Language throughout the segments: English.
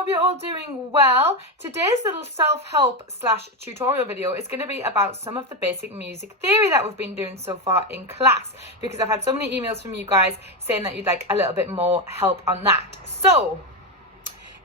hope you're all doing well. Today's little self-help / tutorial video is going to be about some of the basic music theory that we've been doing so far in class, because I've had so many emails from you guys saying that you'd like a little bit more help on that. So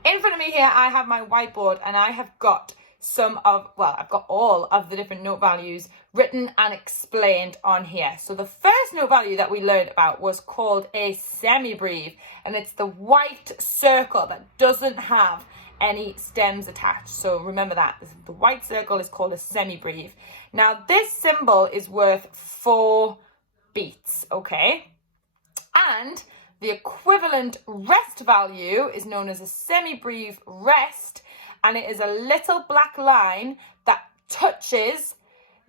in front of me here, I have my whiteboard and I have got I've got all of the different note values written and explained on here. So the first note value that we learned about was called a semibreve, and it's the white circle that doesn't have any stems attached. So remember that. The white circle is called a semibreve. Now this symbol is worth 4 beats, okay? And the equivalent rest value is known as a semibreve rest, and it is a little black line that touches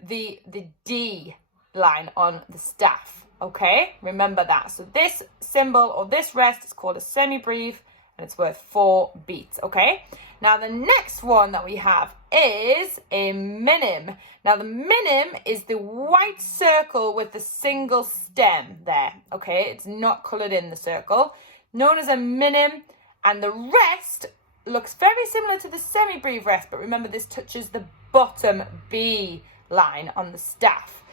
the D line on the staff, okay? Remember that. So this symbol or this rest is called a semibreve, and it's worth 4 beats, okay? Now the next one that we have is a minim. Now the minim is the white circle with the single stem there, okay? It's not coloured in the circle, known as a minim, and the rest looks very similar to the semibreve rest, but remember this touches the bottom B line on the staff.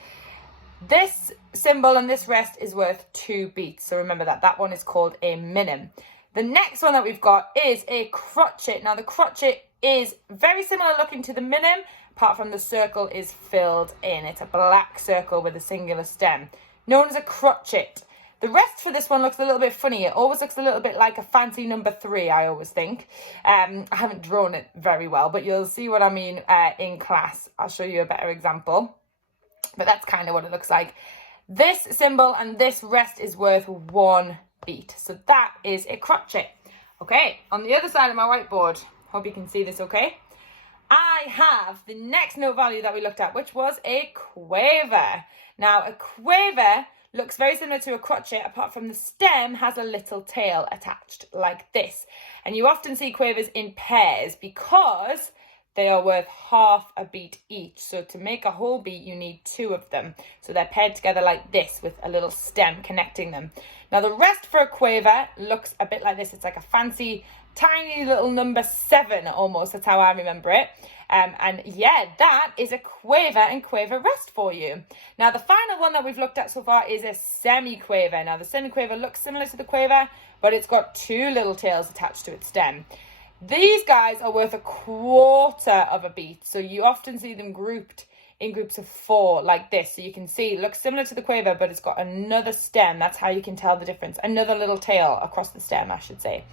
This symbol and this rest is worth 2 beats, so remember that one is called a minim. The next one that we've got is a crotchet. Now the crotchet is very similar looking to the minim, apart from the circle is filled in. It's a black circle with a singular stem, known as a crotchet. The rest for this one looks a little bit funny. It always looks a little bit like a fancy number 3, I always think. I haven't drawn it very well, but you'll see what I mean in class. I'll show you a better example. But that's kind of what it looks like. This symbol and this rest is worth 1 beat. So that is a crotchet. Okay, on the other side of my whiteboard, hope you can see this okay, I have the next note value that we looked at, which was a quaver. Now a quaver looks very similar to a crotchet, apart from the stem has a little tail attached like this. And you often see quavers in pairs because they are worth half a beat each. So to make a whole beat, you need 2 of them. So they're paired together like this with a little stem connecting them. Now the rest for a quaver looks a bit like this. It's like a fancy, tiny little number 7 almost. That's how I remember it. And yeah, that is a quaver and quaver rest for you. Now the final one that we've looked at so far is a semiquaver. Now the semiquaver looks similar to the quaver, but it's got 2 little tails attached to its stem. These guys are worth 1/4 of a beat. So you often see them grouped in groups of 4 like this. So you can see it looks similar to the quaver, but it's got another stem. That's how you can tell the difference. Another little tail across the stem, I should say.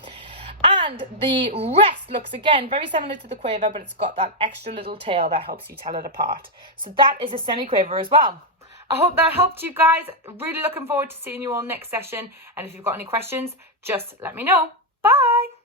And the rest looks again very similar to the quaver, but it's got that extra little tail that helps you tell it apart. So that is a semiquaver as well. I hope that helped you guys. Really looking forward to seeing you all next session. And if you've got any questions, just let me know. Bye.